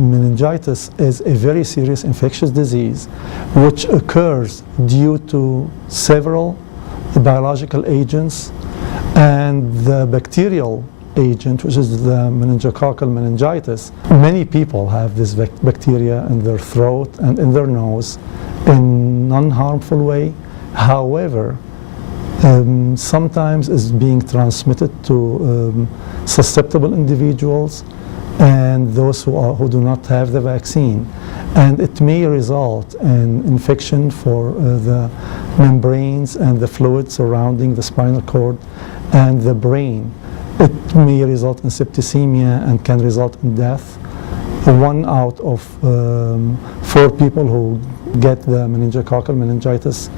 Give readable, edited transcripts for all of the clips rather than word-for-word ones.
meningitis is a very serious infectious disease which occurs due to several biological agents, and the bacterial agent, which is the meningococcal meningitis. Many people have this bacteria in their throat and in their nose in non-harmful way. However, sometimes it's being transmitted to susceptible individuals and those who do not have the vaccine. And it may result in infection for the membranes and the fluid surrounding the spinal cord and the brain. It may result in septicemia and can result in death. 1 out of 4 people who get the meningococcal meningitis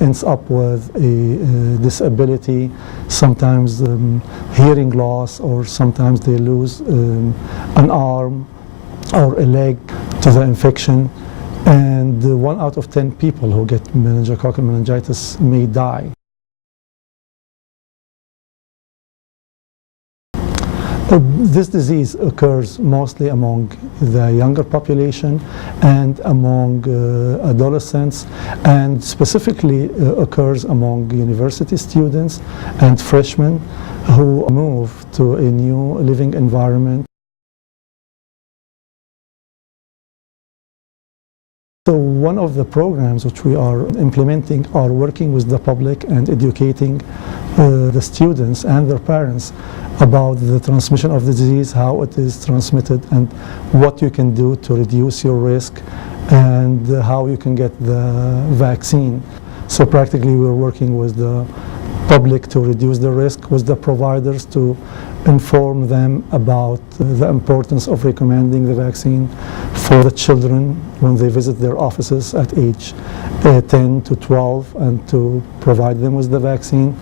ends up with a disability, sometimes hearing loss, or sometimes they lose an arm or a leg to the infection. And 1 out of 10 people who get meningococcal meningitis may die. This disease occurs mostly among the younger population and among adolescents, and specifically occurs among university students and freshmen who move to a new living environment. So one of the programs which we are implementing are working with the public and educating the students and their parents about the transmission of the disease, how it is transmitted, and what you can do to reduce your risk, and how you can get the vaccine. So practically we're working with the public to reduce the risk, with the providers to inform them about the importance of recommending the vaccine for the children when they visit their offices at age 10 to 12, and to provide them with the vaccine.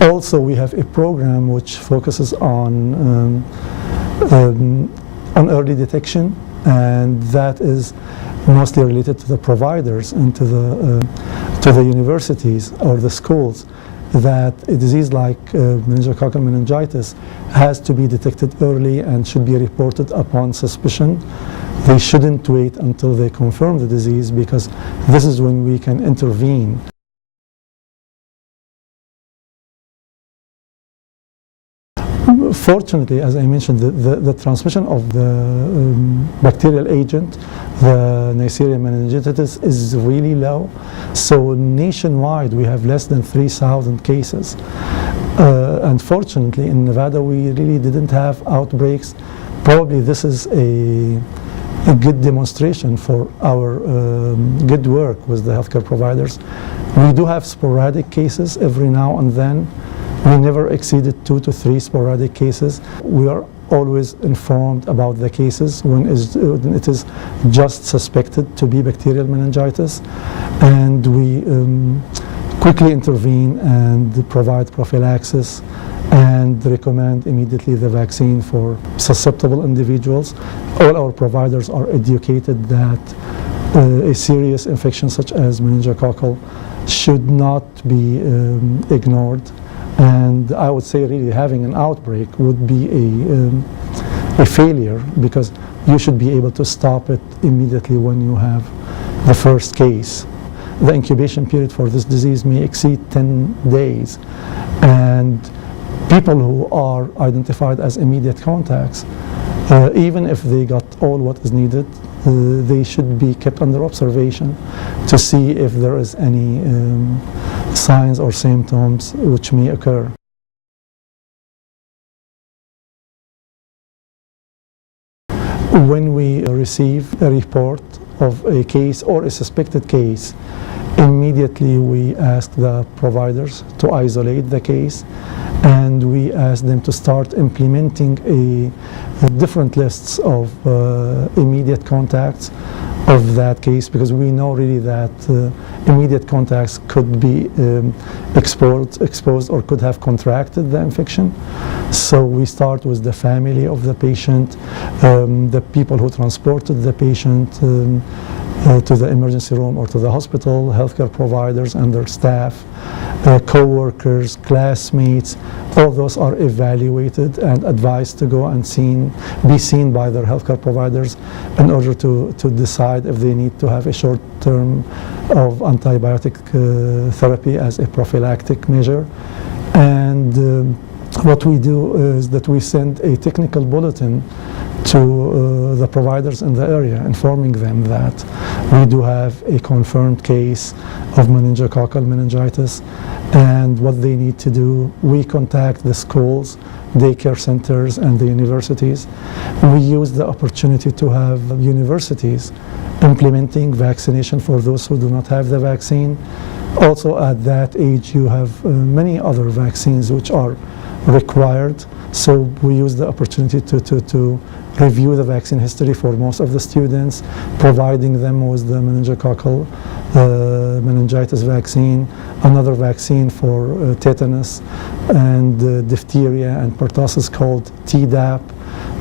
Also, we have a program which focuses on early detection, and that is mostly related to the providers and to the universities or the schools, that a disease like meningococcal meningitis has to be detected early and should be reported upon suspicion. They shouldn't wait until they confirm the disease, because this is when we can intervene. Fortunately, as I mentioned, the transmission of the bacterial agent, the Neisseria meningitidis, is really low. So nationwide, we have less than 3,000 cases. Unfortunately, in Nevada, we really didn't have outbreaks. Probably this is a good demonstration for our good work with the healthcare providers. We do have sporadic cases every now and then. We never exceeded 2 to 3 sporadic cases. We are always informed about the cases when it is just suspected to be bacterial meningitis, and we quickly intervene and provide prophylaxis and recommend immediately the vaccine for susceptible individuals. All our providers are educated that a serious infection such as meningococcal should not be ignored. And I would say really having an outbreak would be a failure, because you should be able to stop it immediately when you have the first case. The incubation period for this disease may exceed 10 days. And people who are identified as immediate contacts, even if they got all what is needed, they should be kept under observation to see if there is any signs or symptoms which may occur. When we receive a report of a case or a suspected case, immediately we ask the providers to isolate the case, and we ask them to start implementing different lists of immediate contacts of that case, because we know really that immediate contacts could be exposed or could have contracted the infection. So we start with the family of the patient, the people who transported the patient to the emergency room or to the hospital, healthcare providers and their staff, co-workers, classmates, all those are evaluated and advised to go and be seen by their healthcare providers in order to decide if they need to have a short term of antibiotic therapy as a prophylactic measure. And what we do is that we send a technical bulletin to the providers in the area, informing them that we do have a confirmed case of meningococcal meningitis and what they need to do. We contact the schools, daycare centers, and the universities. We use the opportunity to have universities implementing vaccination for those who do not have the vaccine. Also, at that age, you have many other vaccines which are required. So we use the opportunity to review the vaccine history for most of the students, providing them with the meningococcal meningitis vaccine, another vaccine for tetanus and diphtheria and pertussis called Tdap.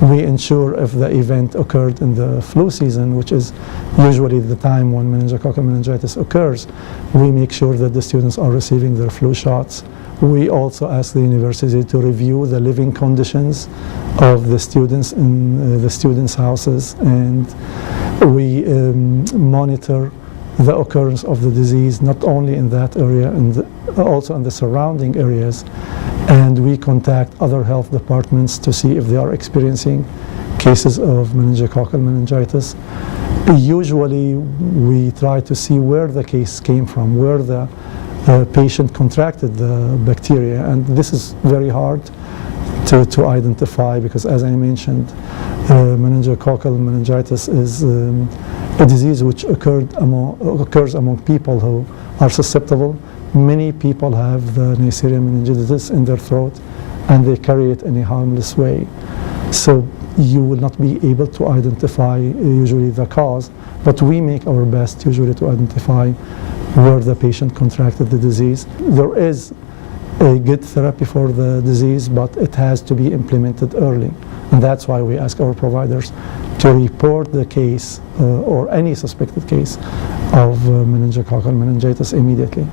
We ensure if the event occurred in the flu season, which is usually the time when meningococcal meningitis occurs, we make sure that the students are receiving their flu shots. We also ask the university to review the living conditions of the students in the students' houses, and we monitor the occurrence of the disease not only in that area and also in the surrounding areas, and we contact other health departments to see if they are experiencing cases of meningococcal meningitis. Usually we try to see where the case came from, where the patient contracted the bacteria, and this is very hard to identify because, as I mentioned, meningococcal meningitis is a disease which occurs among people who are susceptible. Many people have the Neisseria meningitidis in their throat and they carry it in a harmless way. So you will not be able to identify usually the cause, but we make our best usually to identify where the patient contracted the disease. There is a good therapy for the disease, but it has to be implemented early. And that's why we ask our providers to report the case or any suspected case of meningococcal meningitis immediately.